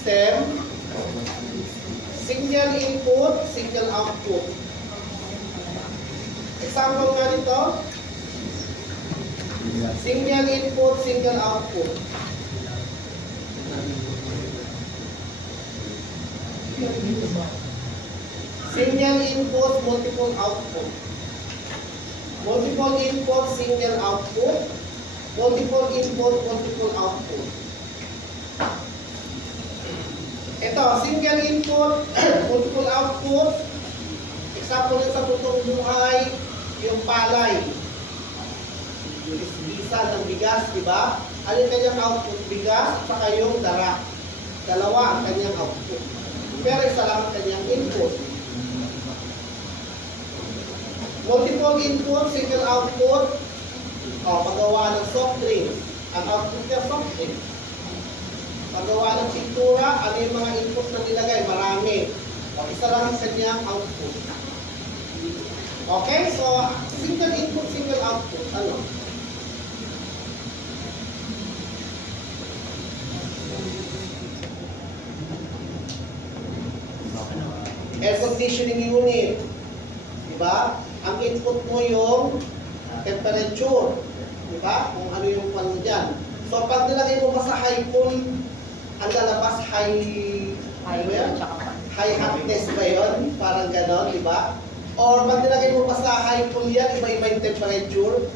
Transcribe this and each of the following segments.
system, single input, single output. Example nga nito, single input, single output. Single input, multiple output. Multiple input, single output. Multiple input, multiple output. Ito, single input, multiple output. Example sa totoong buhay, yung palay. Bisa ng bigas, di ba? Ano yung kanyang output? Bigas, at saka yung dara. Dalawa ang kanyang output. Pero isa lang ang kanyang input. Multiple input, single output. Paggawa ng soft drink. Ang output niya soft drink. Paggawa ng pintura, ano yung mga input na nilagay? Marami. Isa lang ang kanyang output. Okay? So, single input, single output. Ano? Air conditioning unit. Diba? Ang input mo yung temperature. Diba? Kung ano yung pan dyan. So, pag nilagay mo pa sa high cool, ang lalabas high hotness ba yun? Parang ganon, diba? Or pag nilagay mo pa sa high cool yan, iba-iba yung temperature.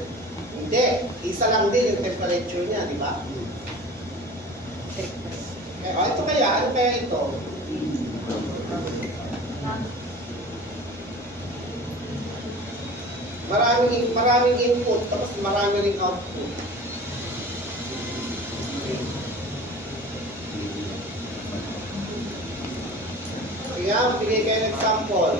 Hindi. Isa lang din yung temperature niya, diba? Ito kaya, ano kaya ito? Maraming input, tapos marami ring output. Kaya, bigay kayo ng example.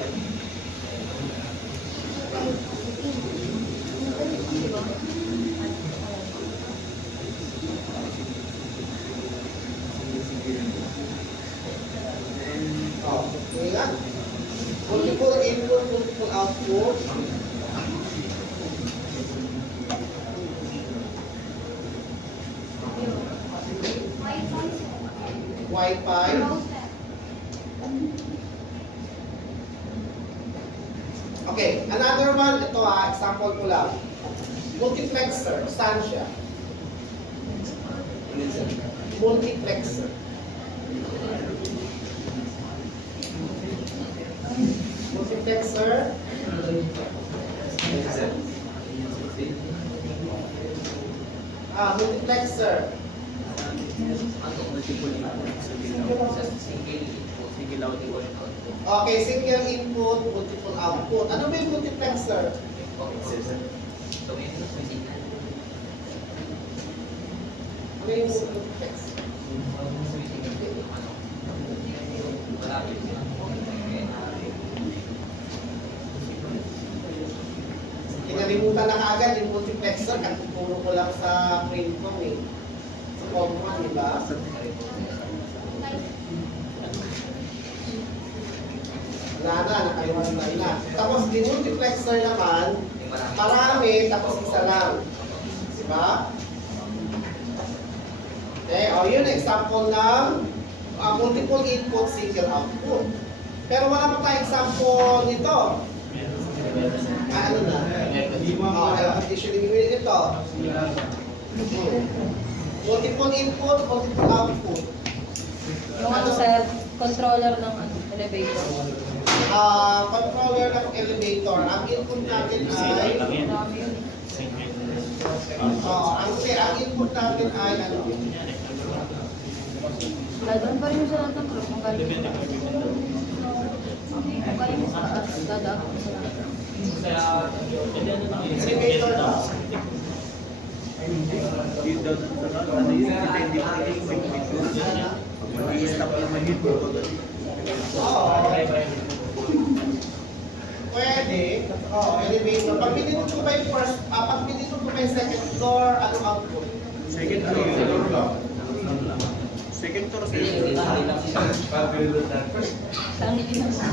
Ingat. Multiple input, multiple output. Wi-Fi. Okay, another one, ito example ko lang. Multiplexer, saan siya? Multiplexer. Multiplexer. Multiplexer. Okay, single input, multiple output. Ano ba yung multiplexer? Ano yung multiplexer? Kinalimutan na kaagad yung multiplexer. Katuturo ko lang sa print ko eh. Sa form 1, diba? Nakalimutan na. Tapos di multiplexer naman, marami, tapos isa lang. Diba? Okay, yun example ng multiple input, single output. Pero wala pa tayong example nito. Ano na? Air conditioning unit ito. Multiple input, multiple output. Yung ano sir, controller ng elevator. Controller ng elevator. Ang input natin ay ang input natin ay ano? Dadaan pa rin mo sa lahat ng group. Kung galing mo sa taas, dadaan mo sa lahat. Elevator na. Pwede. Elevator. Pag pinindot ko ba yung first, pag pinindot ko ba yung second floor, ano output? Second floor. Second floor. Saan hindi na sa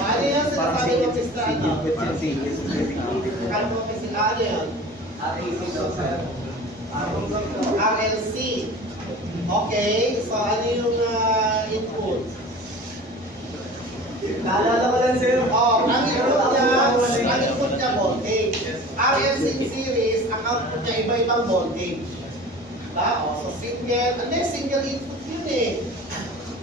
Ano yan sa sabi ng pista? Ano mo kasi ano yun? RLC. Okay, so ano yung input? Naalala ko lang sir. Oh, ang input niya voltage. RLC series, ang output niya iba-ibang voltage. Diba? Oh, so single input yun eh.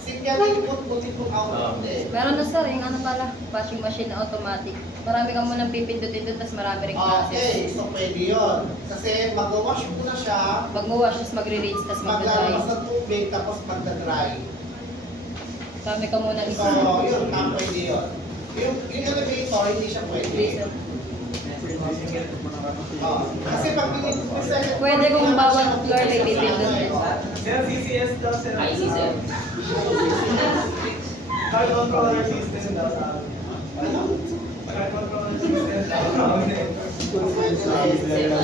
Single input, multiple output eh. Meron na sir, yung ano pala, washing machine na automatic. Marami ka munang pipindutin doon, tapos marami rin Okay, classes. so pwede yun. Kasi mag-wash muna siya, Pag mo-wash, tapos magre-rinse, tapos magdadry. maglalabas ng tubig, tapos magdadry. Marami ka munang So, yun, pwede yun. Yung elevator, hindi siya pwede. Oh, kasi pag pinipin Pwede kung bawat floor may pipindutin. Sir, CCS daw sir. sir. Card controller system daw sa amin. Ano? Card controller system daw sa amin.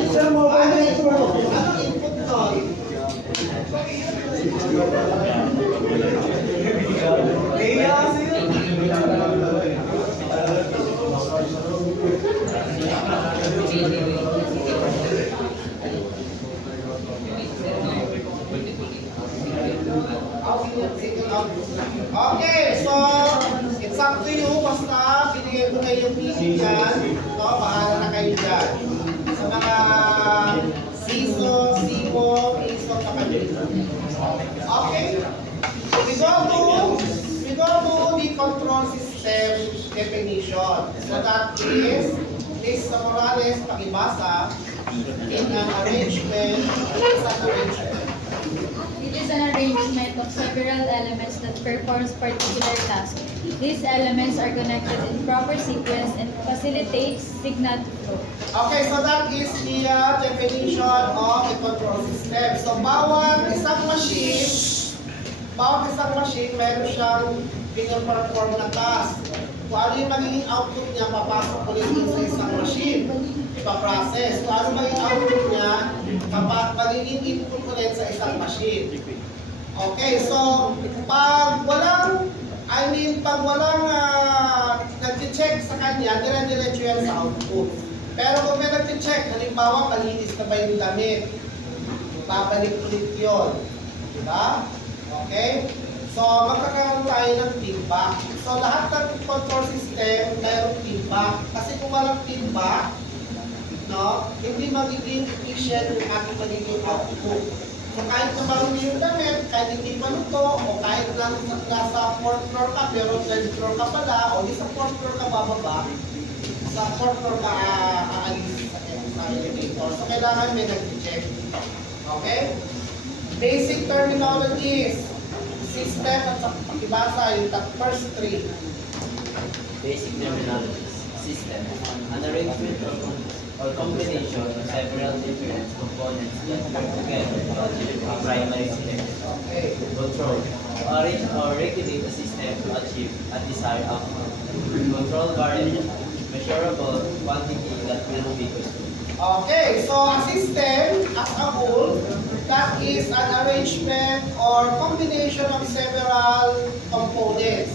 Sir, mobile network. Anong input nun? Kaya kasi yun. Okay, so it's up to you. Basta binigay ko kayo yung meaning dyan. No, bahala na kayo dyan. Sa mga SISO, SIMO, ISO, kapatid. Okay? We go to the control system definition. So that is Ms. Morales pakibasa in an arrangement. What is an arrangement? It is an arrangement of several elements that performs particular tasks. These elements are connected in proper sequence and facilitates signal flow. Okay, so that is the definition of a control system. So bawat isang machine, meron siyang pinaperform na task. Kung ano yung magiging output niya, papasok ulit yun sa isang machine. Ipaprocess. Kung ano magiging output niya, magiging input ulit sa isang machine. Okay, so pag walang nag-check sa kanya, dire-diretso yan sa output. Pero kung may nag-check, halimbawa, malinis na ba yung damit? Babalik ulit yun. Diba? Okay? So, magkakaroon tayo ng feedback. So, lahat ng control system, mayroong feedback. Kasi kung walang feedback, no, hindi magiging efficient yung ating magiging output. So, kahit naman yung damit, kahit hindi maluto, o kahit lang nasa 4th floor ka, pero 3rd floor ka pala, o di sa 4th floor ka bababa, sa 4th floor ka aalis sa elevator. So, kailangan may nag-check. Okay? Basic terminologies. System at sa pakibasa yung first three. Basic terminologies. System. An arrangement or combination of several different components that work together to achieve a primary system. Okay. Control. To arrange or regulate a system to achieve a desired outcome. Control variable. Measurable quantity that will be consumed. Okay, so a system as a whole, that is an arrangement or combination of several components.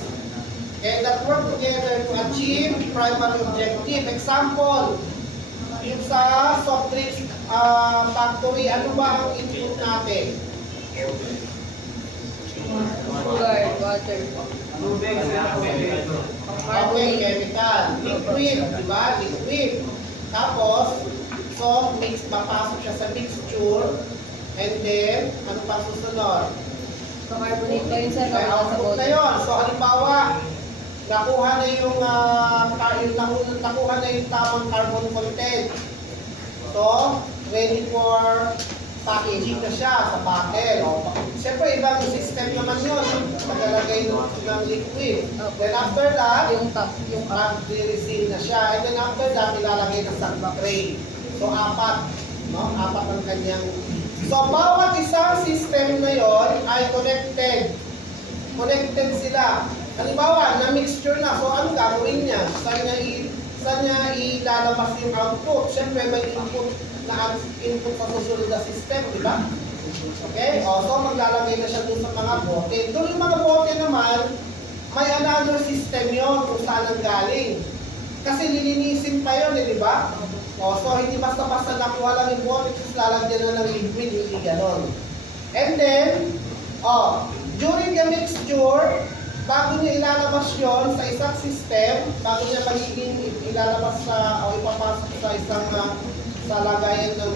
Okay, that work together to achieve primary objective. Example, yung sa soft drinks factory, ano ba ang input natin? Sugar, water. Tubig sir. Okay, chemical. Liquid, di ba? Liquid. Tapos, so, papasok siya sa mixture. And then, ano pa susunod? Carbonate pa yun sir, May kapag nasa output na bottle. yun. So, halimbawa, nakuha na yung tamang carbon content. So, ready for packaging na siya sa bottle. O, siyempre, ibang system naman yun. Paglalagay ng liquid. Then after that, Yung cup, yung cup. mag-resin na siya. And then after that, ilalagay na sa tray. So, apat. No? Apat ang kanyang. So, bawat isang system na yon ay connected. Connected sila. Halimbawa, na-mixture na. So, ano gagawin niya? Saan niya ilalabas yung output? Siyempre, may input sa susunod na system, di ba? Okay? O, so, maglalagay na siya dun sa mga bote. Doon yung mga bote naman, may another system yon kung saan ang galing. Kasi lilinisin pa yun, di ba? O, so, hindi basta-basta nakuha lang yung bote, tapos lalagyan na ng liquid, hindi ganon. And then, During the mixture, bago niya ilalabas yon sa isang system, bago niya magiging ilalabas o ipapasok sa isang sa lagayan ng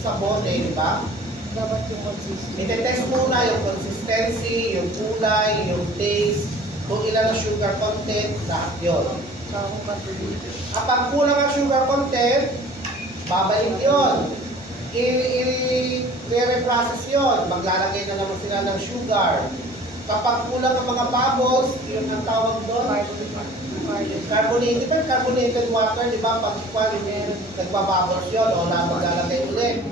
sa bote, di ba? Dapat yung consistency. Itetest muna yung consistency, yung kulay, yung taste, kung ilan ang sugar content, lahat yun. Kung patuloy. Kapag kulang ang sugar content, babalik yun. I-reprocess yun. Maglalagay na naman sila ng sugar. Kapag kulang ang mga bubbles, yun ang tawag doon. Carbonated water, di ba? Pag nagbabubbles yun, o na maglalagay ulit.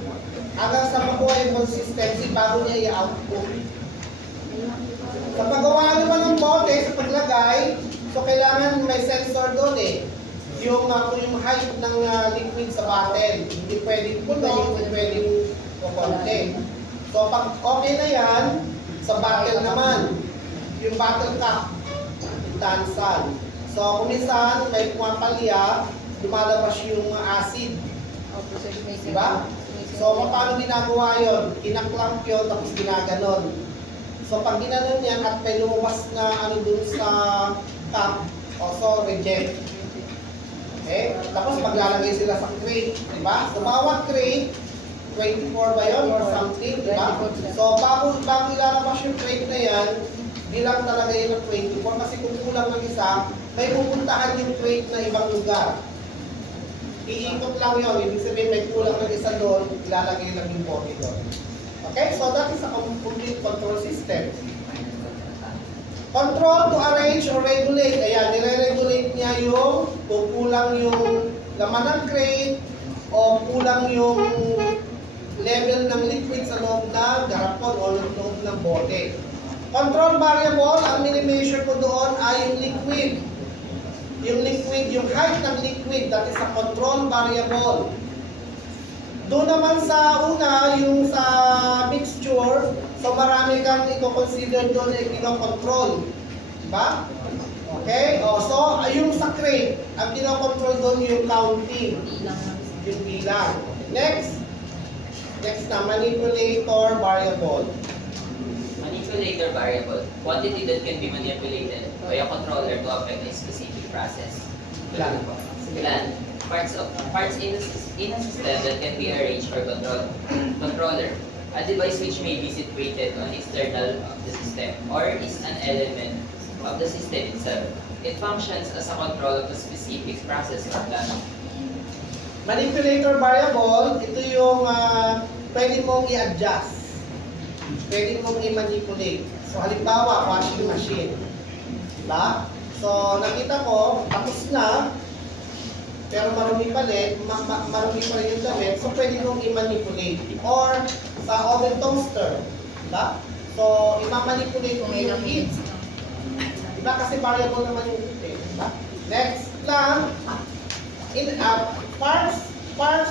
Hanggang sa makuha yung consistency bago niya i-output. Sa paggawa naman ng bote, sa paglagay, so kailangan may sensor doon eh. Yung height ng liquid sa bottle. Hindi pwedeng puno, hindi pwedeng kukonte. So pag okay na yan, sa bottle naman, yung bottle cap, yung tansan. So kung minsan may pumapalya, lumalabas yung acid. Diba? So paano ginagawa yun? Kinaklamp yun, tapos ginaganon. So pag ginanon yan at may lumabas na dun sa cap, also reject. Okay? Tapos maglalagay sila sa crate, di ba? So bawat crate, 24 ba yun or something, di ba? So bago ilalabas yung crate na yan, bilang talaga yun ng 24 kasi kung kulang ng isa, may pupuntahan yung crate na ibang lugar. Iikot lang yun, ibig sabihin may kulang ng isa doon, ilalagay lang yung bote doon. Okay? So that is a complete control system. Control to arrange or regulate. Ayan, nire-regulate niya yung kung kulang yung laman ng crate o kulang yung level ng liquid sa loob ng garapon o loob ng bote. Control variable, ang mini-measure ko doon ay yung liquid. Yung height ng liquid, that is a control variable. Doon naman sa una, yung sa mixture, so marami kang i-consider doon na i-control. Diba? Okay? So, yung sa crate, ang i-control doon yung counting. Yung bilang. Next na, manipulator variable. Manipulator variable, quantity that can be manipulated by a controller to affect a specific process. Plan. Plan. Parts in a system that can be arranged or controller. A device which may be situated on external of the system or is an element of the system itself. It functions as a control of a specific process or plan. Manipulator variable, ito yung pwede mong i-adjust. Pwede mong i-manipulate. So halimbawa, washing machine. Diba? So nakita ko, tapos na, pero marumi pa rin, marumi pa rin yung damit, so pwede mong i-manipulate. Or sa oven toaster. Diba? So, i-manipulate mo yung heat. Diba? Kasi variable naman yung heat eh. Diba? Next lang, parts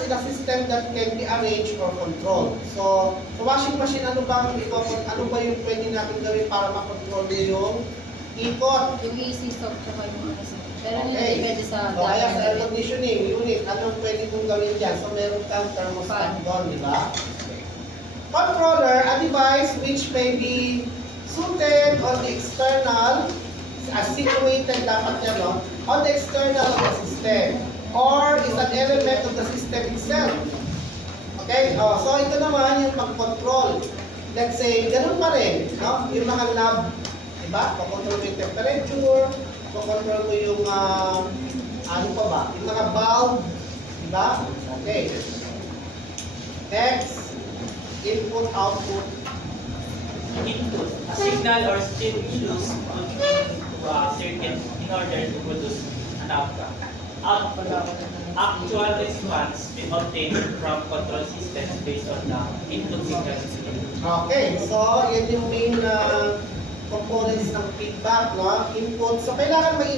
in a system that can be arranged or controlled. So, sa washing machine, ano ba yung pwede natin gawin para makontrol yung ikot? Yung easy stop tsaka yung ano. Pero Okay. hindi pwede sa So, kaya sa air conditioning unit, anong pwede kong gawin dyan? So, meron kang thermostat doon, di ba? Controller, a device which may be suited on the external, situated dapat yan, no? On the external of the system, or is an element of the system itself. Okay? So, ito naman yung pag-control. Let's say, ganun pa rin, no? Yung mga knob, di ba? Pag-control yung temperature, pag-control mo yung, ano pa ba? Yung mga valve, di ba? Okay. Next, input, output. Input, a signal or stimulus put into a circuit in order to produce an outcome. Output, actual response we obtain from control systems based on the input signal. Okay, so yan yung main components ng feedback, no? Input. So kailangan may